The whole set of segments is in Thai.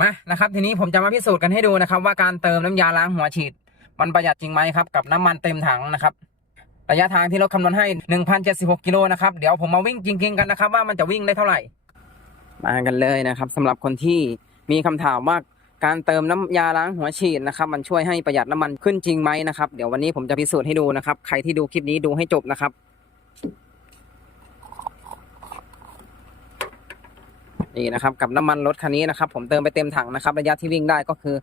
มานะครับทีนี้ผมจะมาพิสูจน์กันให้ดูนะครับ ว่าการเติมน้ำยาล้างหัวฉีด มันประหยัดจริงไหมครับกับน้ำมันเต็มถังนะครับระยะทางที่รถคำนวณให้ 1,076กิโลนะครับเดี๋ยวผมมาวิ่งจริง ๆ กันนะครับ ว่ามันจะวิ่งได้เท่าไหร่ มากันเลยนะครับสำหรับคนที่มีคำถามว่าการเติมน้ำยาล้างหัวฉีดนะครับ มันช่วยให้ประหยัดน้ำมันขึ้นจริงไหมนะครับเดี๋ยววันนี้ผมจะพิสูจน์ให้ดูนะครับ ใครที่ดูคลิปนี้ดูให้จบนะครับ นี่นะครับกับน้ำมันรถคันนี้นะครับ ผมเติมไปเต็มถังนะครับ ระยะที่วิ่งได้ก็คือ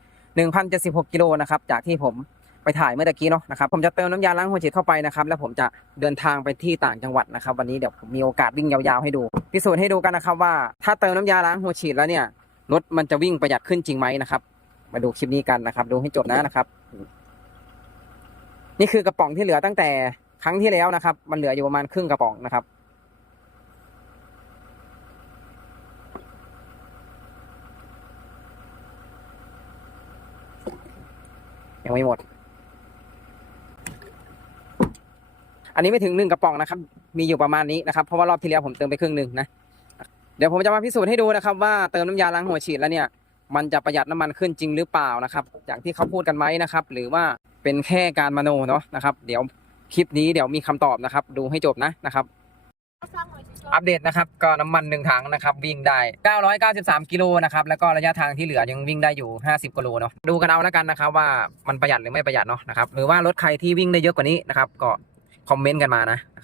1,076กิโลนะครับจากที่ผมไปถ่ายเมื่อตะกี้เนาะนะครับผมจะเติมน้ำยาล้างหัวฉีดเข้าไปนะครับแล้วผมจะเดินทางไปที่ต่างจังหวัดนะครับ วันนี้เดี๋ยวผมมีโอกาสวิ่งยาวๆให้ดู พิสูจน์ให้ดูกันนะครับว่าถ้าเติมน้ำยาล้างหัวฉีดแล้วเนี่ยรถมันจะวิ่งประหยัดขึ้นจริงไหมนะครับ มาดูคลิปนี้กันนะครับ ดูให้จบนะนะครับ นี่คือกระป๋องที่เหลือตั้งแต่ครั้งที่แล้วนะครับ มันเหลืออยู่ประมาณครึ่งกระป๋องนะครับ ยังไม่หมด อันนี้ไม่ถึงหนึ่งกระป๋องนะครับ มีอยู่ประมาณนี้นะครับ เพราะว่ารอบที่แล้วผมเติมไปครึ่งหนึ่งนะ เดี๋ยวผมจะมาพิสูจน์ให้ดูนะครับ ว่าเติมน้ำยาล้างหัวฉีดแล้วเนี่ย มันจะประหยัดน้ำมันขึ้นจริงหรือเปล่านะครับอย่างที่เขาพูดกันไหมนะครับ หรือว่าเป็นแค่การมโนเนาะนะครับ เดี๋ยวคลิปนี้เดี๋ยวมีคำตอบนะครับ ดูให้จบนะนะครับ อัปเดตนะครับก็น้ำมันหนึ่งถังนะครับวิ่งได้ 993 กิโลนะครับแล้วก็ระยะทางที่เหลือยังวิ่งได้อยู่ 50 กิโลเนาะดูกันเอาแล้วกันนะครับว่ามันประหยัดหรือไม่ประหยัดเนาะนะครับหรือว่ารถใครที่วิ่งได้เยอะกว่านี้นะครับก็คอมเมนต์กันมานะนะครับ